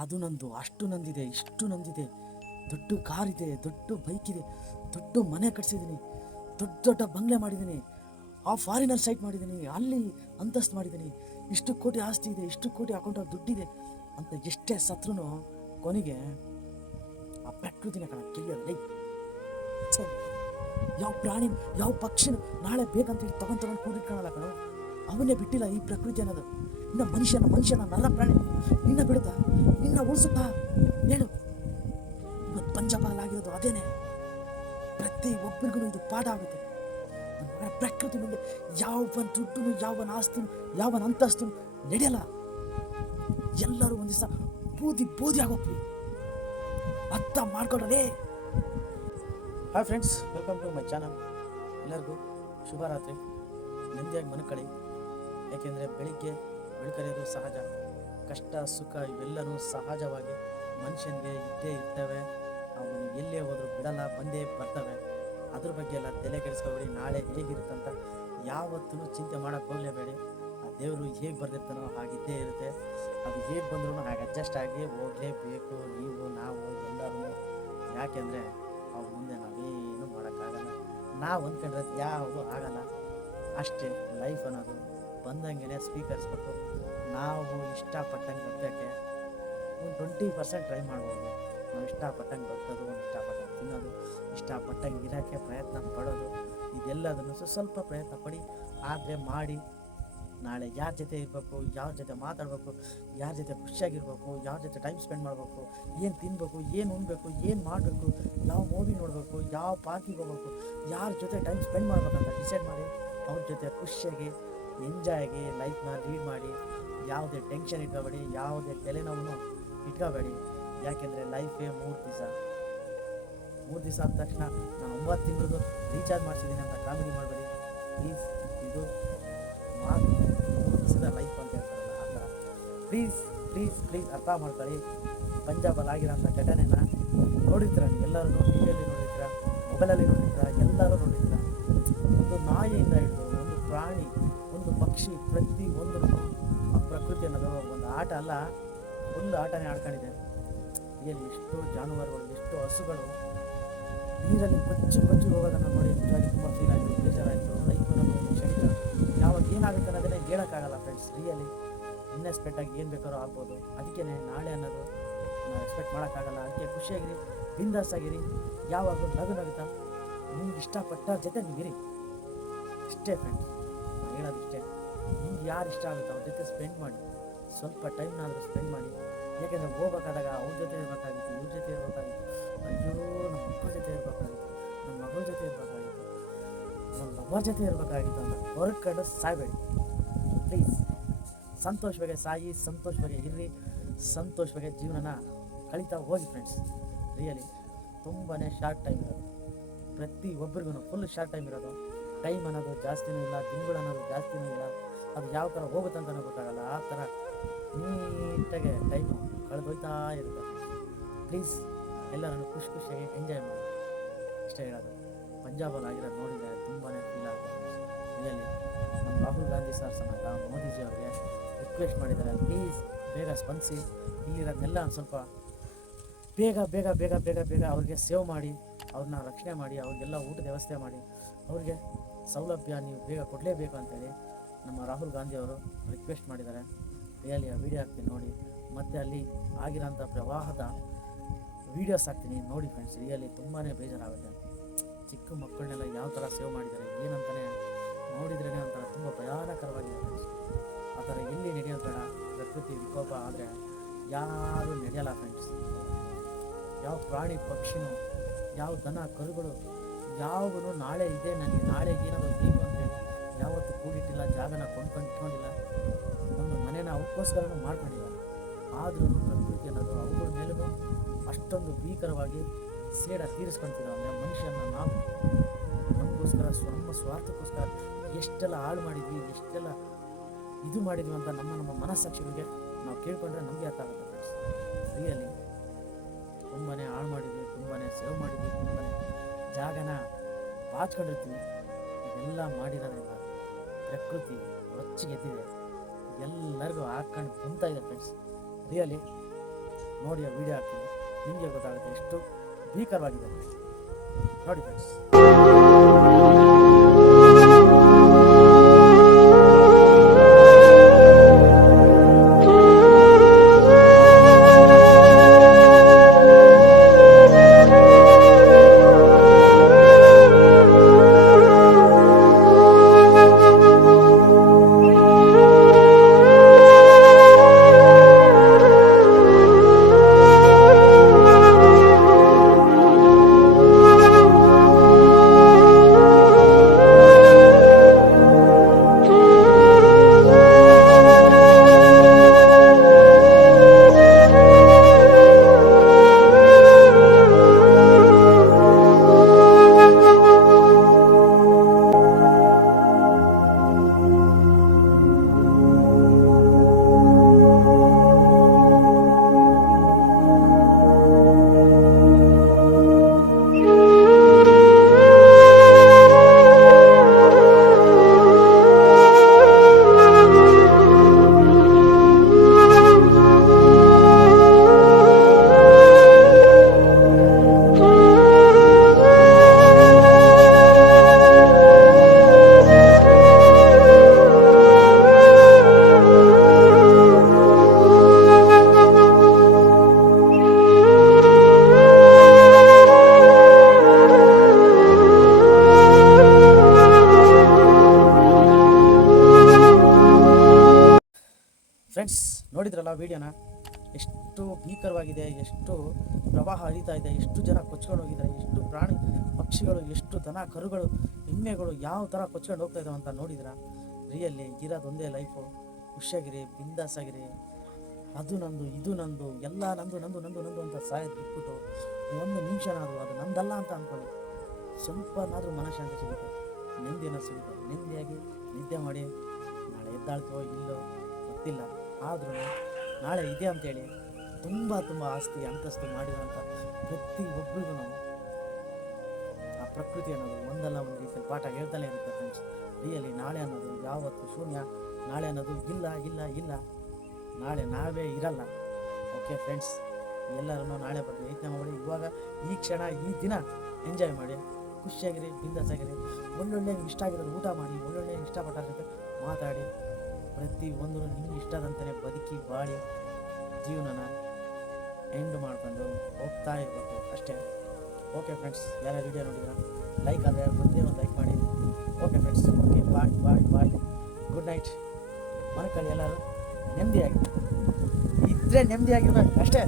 ಅದು ನಂದು, ಅಷ್ಟು ನಂದಿದೆ, ಇಷ್ಟು ನಂದಿದೆ, ದೊಡ್ಡ ಕಾರಿದೆ, ದೊಡ್ಡ ಬೈಕಿದೆ, ದೊಡ್ಡ ಮನೆ ಕಟ್ಸಿದ್ದೀನಿ, ದೊಡ್ಡ ದೊಡ್ಡ ಬಂಗ್ಲೆ ಮಾಡಿದ್ದೀನಿ, ಆ ಫಾರಿನರ್ ಸೈಟ್ ಮಾಡಿದ್ದೀನಿ, ಅಲ್ಲಿ ಅಂತಸ್ತು ಮಾಡಿದ್ದೀನಿ, ಇಷ್ಟು ಕೋಟಿ ಆಸ್ತಿ ಇದೆ, ಇಷ್ಟು ಕೋಟಿ ಅಕೌಂಟಲ್ಲಿ ದುಡ್ಡಿದೆ ಅಂತ ಎಷ್ಟೇ ಸತ್ರೂ ಕೊನೆಗೆ ಆ ಪ್ರಕೃತಿನ ಕಣ ಕೇಳಿಯೋದು. ಲೈ ಯಾವ ಪ್ರಾಣಿ ಯಾವ ಪಕ್ಷಿನ ನಾಳೆ ಬೇಕಂತೇಳಿ ತಗೊಂಡು ಕೂಡಿಟ್ಕೊಳ್ಳಲ್ಲ ಕಣ, ಅವನ್ನೇ ಬಿಟ್ಟಿಲ್ಲ ಈ ಪ್ರಕೃತಿ ಅನ್ನೋದು. ಇನ್ನು ಮನುಷ್ಯನ ನರ ಪ್ರಾಣಿ ನಿನ್ನ ಬಿಡುತ್ತಾ, ನಿನ್ನ ಉಳಿಸುತ್ತಾ ಹೇಳು? ಇವತ್ತು ಪಂಚಪಾಲಾಗಿರೋದು ಅದೇನೆ. ಪ್ರತಿ ಒಬ್ಬರಿಗೂ ಇದು ಪಾಠ ಆಗುತ್ತೆ. ಪ್ರಕೃತಿ ಮುಂದೆ ಯಾವನ ದುಡ್ಡು, ಯಾವನ ಆಸ್ತಿನೂ, ಯಾವನ ಅಂತಸ್ತು ನಡೆಯಲ್ಲ. ಎಲ್ಲರೂ ಒಂದು ದಿವಸ ಬೂದಿ ಆಗೋಗ್ತೀವಿ. ಅರ್ಥ ಮಾಡ್ಕೊಂಡ್ರೆ. Hi friends, welcome to my channel. ಎಲ್ಲರಿಗೂ ಶುಭರಾತ್ರಿ. ನೆಮ್ಮದಿಯಾಗಿ ಮನಕಳಿ. ಏಕೆಂದರೆ ಬೆಳಿಗ್ಗೆ ಬೆಳಕರಿಯೋದು ಸಹಜ, ಕಷ್ಟ ಸುಖ ಇವೆಲ್ಲವೂ ಸಹಜವಾಗಿ ಮನುಷ್ಯನಿಗೆ ಇದ್ದೇ ಇರ್ತವೆ. ಅವನು ಎಲ್ಲೇ ಹೋದರೂ ಬಿಡಲ್ಲ, ಬಂದೇ ಬರ್ತವೆ. ಅದ್ರ ಬಗ್ಗೆ ಎಲ್ಲ ತಲೆ ಕೆಡಿಸ್ಕೊಬೇಡಿ. ನಾಳೆ ಹೇಗಿರುತ್ತಂತ ಯಾವತ್ತೂ ಚಿಂತೆ ಮಾಡೋಕ್ಕೆ ಹೋಗಲೇಬೇಡಿ. ಆ ದೇವರು ಹೇಗೆ ಬರೆದಿರ್ತಾನೋ ಹಾಗಿದ್ದೇ ಇರುತ್ತೆ. ಅದು ಹೇಗೆ ಬಂದ್ರೂ ಹಾಗೆ ಅಡ್ಜಸ್ಟ್ ಆಗಿ ಹೋಗಲೇಬೇಕು. ನೀವು ನಾವು ಎಲ್ಲರೂ. ಯಾಕೆಂದರೆ ಅವ್ರ ಮುಂದೆ ನಾವೇನು ಮಾಡೋಕ್ಕಾಗಲ್ಲ. ನಾವು ಅಂದ್ಕೊಂಡ್ರೆ ಯಾವುದು ಆಗಲ್ಲ. ಅಷ್ಟೇ ಲೈಫ್ ಅನ್ನೋದು. ಬಂದಂಗೆ ಸ್ವೀಕರಿಸ್ಬೇಕು. ನಾವು ಇಷ್ಟಪಟ್ಟಂಗೆ ಬದುಕೋಕ್ಕೆ ಒಂದು 20% ಟ್ರೈ ಮಾಡ್ಬೋದು. ನಾವು ಇಷ್ಟಪಟ್ಟಂಗೆ ಬದುಕೋದು, ಒಂದು ಇಷ್ಟಪಟ್ಟಂಗೆ ತಿನ್ನೋದು, ಇಷ್ಟಪಟ್ಟಂಗೆ ಇರೋಕ್ಕೆ ಪ್ರಯತ್ನ ಪಡೋದು, ಇದೆಲ್ಲದನ್ನು ಸ್ವಲ್ಪ ಪ್ರಯತ್ನ ಪಡಿ. ಆದರೆ ಮಾಡಿ. ನಾಳೆ ಯಾರ ಜೊತೆ ಇರಬೇಕು, ಯಾರ ಜೊತೆ ಮಾತಾಡಬೇಕು, ಯಾರ ಜೊತೆ ಖುಷಿಯಾಗಿರ್ಬೇಕು, ಯಾರ ಜೊತೆ ಟೈಮ್ ಸ್ಪೆಂಡ್ ಮಾಡಬೇಕು, ಏನು ತಿನ್ನಬೇಕು, ಏನು ಉಣ್ಬೇಕು, ಏನು ಮಾಡಬೇಕು, ಯಾವ ಮೂವಿ ನೋಡಬೇಕು, ಯಾವ ಪಾರ್ಕಿಗೆ ಹೋಗ್ಬೇಕು, ಯಾರ ಜೊತೆ ಟೈಮ್ ಸ್ಪೆಂಡ್ ಮಾಡ್ಬೇಕಂತ ಡಿಸೈಡ್ ಮಾಡಿ ಅವ್ರ ಜೊತೆ ಖುಷಿಯಾಗಿ ಎಂಜಾಯಾಗಿ ಲೈಫ್ನ ಲೀಡ್ ಮಾಡಿ. ಯಾವುದೇ ಟೆನ್ಷನ್ ಇಟ್ಕೋಬೇಡಿ, ಯಾವುದೇ ತಲೆನೋವನ್ನು ಇಟ್ಕೋಬೇಡಿ. ಯಾಕೆಂದರೆ ಲೈಫೇ 3 ದಿವಸ ಆದ ತಕ್ಷಣ ನಾನು 9 ತಿಂಗಳದು ರೀಚಾರ್ಜ್ ಮಾಡಿಸಿದ್ದೀನಿ ಅಂತ ಕಾಮಿಡಿ ಮಾಡಬೇಡಿ ಪ್ಲೀಸ್. ಇದು 3 ದಿವಸದ ಲೈಫ್ ಅಂತ ಹೇಳ್ತಾರಲ್ಲ, ಆ ಥರ. ಪ್ಲೀಸ್ ಅರ್ಥ ಮಾಡ್ಕೊಳ್ಳಿ. ಪಂಜಾಬಲ್ಲಿ ಆಗಿರೋಂಥ ಘಟನೆನ ನೋಡಿರ್ತೀರ ನೀವೆಲ್ಲರೂ. ಟಿವಿಯಲ್ಲಿ ನೋಡಿರ್ತೀರ, ಮೊಬೈಲಲ್ಲಿ ನೋಡಿರ್ತೀರ, ಎಲ್ಲರೂ ನೋಡಿರ್ತೀರ. ಒಂದು ನಾಯಿಯಿಂದ ಹಿಡಿದು ಒಂದು ಪ್ರಾಣಿ, ಒಂದು ಪಕ್ಷಿ, ಪ್ರತಿ ಒಂದು ಆ ಪ್ರಕೃತಿ ಅನ್ನೋದು ಒಂದು ಆಟ ಅಲ್ಲ, ಒಂದು ಆಟನೇ ಆಡ್ಕೊಂಡಿದೆ. ಇಲ್ಲಿ ಎಷ್ಟೋ ಜಾನುವಾರುಗಳು, ಎಷ್ಟೋ ಹಸುಗಳು ನೀರಲ್ಲಿ ಕೊಚ್ಚಿ ಹೋಗೋದನ್ನು ನೋಡಿ ನಿಜವಾಗಿ ತುಂಬ ಫೀಲ್ ಆಯಿತು, ಬೇಜಾರಾಯಿತು. ಲೈಫ್ ಅನ್ನೋದು ಶರೀರ ಯಾವಾಗ ಏನಾಗುತ್ತೆ ಅನ್ನೋದನ್ನೇ ಹೇಳೋಕ್ಕಾಗಲ್ಲ ಫ್ರೆಂಡ್ಸ್. ರಿಯಲಿ ಅನ್ಎಕ್ಸ್ಪೆಕ್ಟಾಗಿ ಏನು ಬೇಕಾದ್ರೂ ಆಗ್ಬೋದು. ಅದಕ್ಕೇ ನಾಳೆ ಅನ್ನೋದು ನಾವು ಎಕ್ಸ್ಪೆಕ್ಟ್ ಮಾಡೋಕ್ಕಾಗಲ್ಲ. ಅದಕ್ಕೆ ಖುಷಿಯಾಗಿರಿ, ಬಿಂದಾಸ್ ಆಗಿರಿ, ಯಾವಾಗಲೂ ನಗುತ್ತಾ ನಿಮ್ಗೆ ಇಷ್ಟಪಟ್ಟ ಜೊತೆ ನೀವಿರಿ. ಇಷ್ಟೇ ಫ್ರೆಂಡ್ಸ್, ನಾನು ಹೇಳೋದಿಷ್ಟೇ. ನಿಮ್ಗೆ ಯಾರು ಇಷ್ಟ ಆಗುತ್ತೋ ಅವ್ರ ಜೊತೆ ಸ್ಪೆಂಡ್ ಮಾಡಿ, ಸ್ವಲ್ಪ ಟೈಮ್ನಾದರೂ ಸ್ಪೆಂಡ್ ಮಾಡಿ. ಯಾಕೆಂದರೆ ಹೋಗ್ಬೇಕಾದಾಗ ಅವ್ರ ಜೊತೆ ಇರಬೇಕಾಗಿತ್ತು, ಇವ್ರ ಜೊತೆ ಇರಬೇಕಾಗಿತ್ತು, ಅಯ್ಯೋ ನಮ್ಮ ಮಕ್ಕಳ ಜೊತೆ ಇರಬೇಕಾಗಿತ್ತು, ನಮ್ಮ ಮಗಳ ಜೊತೆ ಇರಬೇಕಾಗಿತ್ತು, ನಮ್ಮ ಲವರ್ ಜೊತೆ ಇರಬೇಕಾಗಿತ್ತು ಅಂತ ಹೊರಗಡೆ ಸಾಯಬೇಡಿ ಪ್ಲೀಸ್. ಸಂತೋಷವಾಗಿ ಸಾಯಿ, ಸಂತೋಷವಾಗಿ ಇರ್ರಿ, ಸಂತೋಷವಾಗಿ ಜೀವನನ ಕಳೀತಾ ಹೋಗಿ ಫ್ರೆಂಡ್ಸ್. ರಿಯಲಿ ತುಂಬಾ ಶಾರ್ಟ್ ಟೈಮ್ ಇರೋದು, ಪ್ರತಿ ಒಬ್ಬರಿಗೂ ಫುಲ್ ಶಾರ್ಟ್ ಟೈಮ್ ಇರೋದು. ಟೈಮ್ ಅನ್ನೋದು ಜಾಸ್ತಿನೂ ಇಲ್ಲ, ದಿನಗಳು ಅನ್ನೋದು ಜಾಸ್ತಿನೂ ಇಲ್ಲ. ಅದು ಯಾವ ಥರ ಹೋಗುತ್ತಂತನೂ ಗೊತ್ತಾಗಲ್ಲ. ಆ ಥರ ನೀಟಾಗೆ ಟೈಮು ಕಳೆದೋಯ್ತಾ ಇರುತ್ತೆ. ಪ್ಲೀಸ್ ಎಲ್ಲರನ್ನು ಖುಷಿಯಾಗಿ ಎಂಜಾಯ್ ಮಾಡಿ. ಇಷ್ಟೇ ಹೇಳೋದು. ಪಂಜಾಬಲ್ಲಿ ಆಗಿರೋದು ನೋಡಿದರೆ ತುಂಬಾ ಫೀಲ್ ಆಗುತ್ತೆ ರಿಯಲಿ. ನಮ್ಮ ರಾಹುಲ್ ಗಾಂಧಿ ಸರ್ ಸಮೇತ ಮೋದಿಜಿ ಅವರಿಗೆ ರಿಕ್ವೆಸ್ಟ್ ಮಾಡಿದ್ದಾರೆ, ಪ್ಲೀಸ್ ಬೇಗ ಸ್ಪಂದಿಸಿ, ಇಲ್ಲಿರೋದನ್ನೆಲ್ಲ ಒಂದು ಸ್ವಲ್ಪ ಬೇಗ ಅವ್ರಿಗೆ ಸೇವ್ ಮಾಡಿ, ಅವ್ರನ್ನ ರಕ್ಷಣೆ ಮಾಡಿ, ಅವ್ರಿಗೆಲ್ಲ ಊಟದ ವ್ಯವಸ್ಥೆ ಮಾಡಿ, ಅವ್ರಿಗೆ ಸೌಲಭ್ಯ ನೀವು ಬೇಗ ಕೊಡಲೇಬೇಕು ಅಂತೇಳಿ ನಮ್ಮ ರಾಹುಲ್ ಗಾಂಧಿ ಅವರು ರಿಕ್ವೆಸ್ಟ್ ಮಾಡಿದ್ದಾರೆ. ರಿಯಲಿ ಆ ವಿಡಿಯೋ ಹಾಕ್ತೀನಿ ನೋಡಿ. ಮತ್ತು ಅಲ್ಲಿ ಆಗಿರೋಂಥ ಪ್ರವಾಹದ ವೀಡಿಯೋಸ್ ಹಾಕ್ತೀನಿ ನೋಡಿ ಫ್ರೆಂಡ್ಸ್. ರಿಯಲಿ ತುಂಬಾ ಬೇಜಾರಾಗುತ್ತೆ. ಚಿಕ್ಕ ಮಕ್ಕಳನ್ನೆಲ್ಲ ಯಾವ ಥರ ಸೇವ್ ಮಾಡಿದ್ದಾರೆ ಏನಂತಲೇ ನೋಡಿದ್ರೇ ಒಂಥರ ತುಂಬ ಭಯಾನಕರವಾಗಿದೆ ಫ್ರೆಂಡ್ಸ್. ಆ ಥರ ಎಲ್ಲಿ ನಡೆಯೋದು ಬೇಡ. ಪ್ರಕೃತಿ ವಿಕೋಪ ಆದರೆ ಯಾರೂ ನಡೆಯಲ್ಲ ಫ್ರೆಂಡ್ಸ್. ಯಾವ ಪ್ರಾಣಿ ಪಕ್ಷಿನೂ, ಯಾವ ದನ ಕರುಗಳು ಯಾವನು ನಾಳೆ ಇದೆ ನನಗೆ, ನಾಳೆ ಏನಾದರೂ ಬೇಕು ಅಂತೇಳಿ ಯಾವತ್ತೂ ಕೂಡಿಟ್ಟಿಲ್ಲ, ಜಾಗನ ಕೊಂಡ್ಕೊಂಡಿಲ್ಲ, ಒಂದು ಮನೇನ ಅವಕ್ಕೋಸ್ಕರನೂ ಮಾಡ್ಕೊಂಡಿಲ್ಲ. ಆದ್ರೂ ಪ್ರಕೃತಿ ಅನ್ನೋದು ಅವುಗಳ ಮೇಲೂ ಅಷ್ಟೊಂದು ಭೀಕರವಾಗಿ ಸೇಡ ತೀರಿಸ್ಕೊಳ್ತಿದ್ದಾವೆ. ಮನುಷ್ಯನ ನಾವು ನಮಗೋಸ್ಕರ, ನಮ್ಮ ಸ್ವಾರ್ಥಕ್ಕೋಸ್ಕರ ಎಷ್ಟೆಲ್ಲ ಹಾಳು ಮಾಡಿದ್ವಿ, ಎಷ್ಟೆಲ್ಲ ಇದು ಮಾಡಿದ್ವಿ ಅಂತ ನಮ್ಮ ಮನಸ್ಸಾಕ್ಷಿಗಳಿಗೆ ನಾವು ಕೇಳ್ಕೊಂಡ್ರೆ ನಮಗೆ ಅರ್ಥ ಆಗುತ್ತೆ ಫ್ರೆಂಡ್ಸ್. ರಿಯಲಿ ತುಂಬಾ ಹಾಳು ಮಾಡಿದ್ವಿ, ತುಂಬಾ ಸೇವ್ ಮಾಡಿದ್ವಿ, ತುಂಬಾ ಜಾಗನ ಬಾಚ್ಕೊಂಡಿರ್ತೀವಿ. ಇದೆಲ್ಲ ಮಾಡಿರೋದ್ರಿಂದ ಪ್ರಕೃತಿ ರೊಚ್ಚಿಗೆದ್ದಿದೆ, ಎಲ್ಲರಿಗೂ ಹಾಕ್ಕೊಂಡು ತುಂಬ್ತಾ ಇದೆ ಫ್ರೆಂಡ್ಸ್. ರಿಯಲಿ ನೋಡಿ ಆ ವಿಡಿಯೋ ಹಾಕ್ತೀನಿ, ನಿಮಗೆ ಗೊತ್ತಾಗುತ್ತೆ ಎಷ್ಟು ಭೀಕರವಾಗಿದೆ ನೋಡಿ ಫ್ರೆಂಡ್ಸ್. ಫ್ರೆಂಡ್ಸ್ ನೋಡಿದ್ರಲ್ಲ ವೀಡಿಯೋನ, ಎಷ್ಟು ಭೀಕರವಾಗಿದೆ, ಎಷ್ಟು ಪ್ರವಾಹ ಹರಿತಾ ಇದೆ, ಎಷ್ಟು ಜನ ಕೊಚ್ಕೊಂಡು ಹೋಗಿದ್ದಾರೆ, ಎಷ್ಟು ಪ್ರಾಣಿ ಪಕ್ಷಿಗಳು, ಎಷ್ಟು ದನ ಕರುಗಳು ಎಮ್ಮೆಗಳು ಯಾವ ಥರ ಕೊಚ್ಕೊಂಡು ಹೋಗ್ತಾ ಇದ್ದಾವೆ ಅಂತ ನೋಡಿದ್ರ. ರಿಯಲ್ಲಿ ಇರೋದು ಒಂದೇ ಲೈಫು, ಖುಷಿಯಾಗಿರಿ, ಬಿಂದಾಸ್ ಆಗಿರಿ. ಅದು ನಂದು ಇದು ನಂದು ಎಲ್ಲ ನಂದು ನಂದು ನಂದು ನಂದು ಅಂತ ಸಾಯೋದು ಬಿಟ್ಬಿಟ್ಟು ಒಂದು ನಿಮಿಷನಾದರೂ ಅದು ನಂದಲ್ಲ ಅಂತ ಅಂದ್ಕೊಳ್ಳಿ. ಸ್ವಲ್ಪನಾದರೂ ಮನಃಶಾಂತಿ ಸಿಗುತ್ತೆ, ನೆಮ್ಮದಿನ ಸಿಗುತ್ತೆ. ನೆಮ್ಮದಿಯಾಗಿ ನಿದ್ದೆ ಮಾಡಿ, ನಾಳೆ ಎದ್ದಾಳ್ತೋ ಇಲ್ಲೋ ಗೊತ್ತಿಲ್ಲ, ಆದ್ರೂ ನಾಳೆ ಇದೆ ಅಂತೇಳಿ ತುಂಬ ಆಸ್ತಿ ಅಂತಸ್ತು ಮಾಡಿರುವಂಥ ಪ್ರತಿ ಒಬ್ಬರಿಗೂ ಆ ಪ್ರಕೃತಿ ಅನ್ನೋದು ಒಂದಲ್ಲ ಒಂದು ರೀತಿಯಲ್ಲಿ ಪಾಠ ಹೇಳ್ತಾನೆ ಇರುತ್ತೆ ಫ್ರೆಂಡ್ಸ್. ರಿಯಲಿ ನಾಳೆ ಅನ್ನೋದು ಯಾವತ್ತು ಶೂನ್ಯ, ನಾಳೆ ಅನ್ನೋದು ಇಲ್ಲ ಇಲ್ಲ ಇಲ್ಲ, ನಾಳೆ ನಾವೇ ಇರಲ್ಲ. ಓಕೆ ಫ್ರೆಂಡ್ಸ್, ಎಲ್ಲರನ್ನೂ ನಾಳೆ ಬಗ್ಗೆ ಯೋಚನೆ ಮಾಡಿ, ಇವಾಗ ಈ ಕ್ಷಣ ಈ ದಿನ ಎಂಜಾಯ್ ಮಾಡಿ, ಖುಷಿಯಾಗಿರಿ, ಬಿಂದಾಸಾಗಿರಿ. ಒಳ್ಳೊಳ್ಳೆ ನಿಮ್ಗೆ ಇಷ್ಟ ಆಗಿರೋದು ಊಟ ಮಾಡಿ, ಒಳ್ಳೊಳ್ಳೆ ಇಷ್ಟಪಟ್ಟ ಜೊತೆ ಮಾತಾಡಿ, ಪ್ರತಿ ಒಂದು ನಿಮ್ಗೆ ಇಷ್ಟದಂತೆಯೇ ಬದುಕಿ ಬಾಳಿ ಜೀವನನ ಎಂಡ್ ಮಾಡ್ಕೊಂಡು ಹೋಗ್ತಾ ಇರಬೇಕು ಅಷ್ಟೇ. ಓಕೆ ಫ್ರೆಂಡ್ಸ್, ಯಾರ ವಿಡಿಯೋ ನೋಡಿದ್ರ ಲೈಕ್ ಆದರೆ ಒಂದೇ ಒಂದು ಲೈಕ್ ಮಾಡಿ. ಓಕೆ ಫ್ರೆಂಡ್ಸ್, ಓಕೆ ಬಾಯ್ ಬಾಯ್ ಬಾಯ್, ಗುಡ್ ನೈಟ್. ಮಲ್ಕೊಳ್ಳಿ ಎಲ್ಲರೂ ನೆಮ್ಮದಿಯಾಗಿ, ಇದ್ದರೆ ನೆಮ್ಮದಿಯಾಗಿರ್ಬೇಕು ಅಷ್ಟೇ.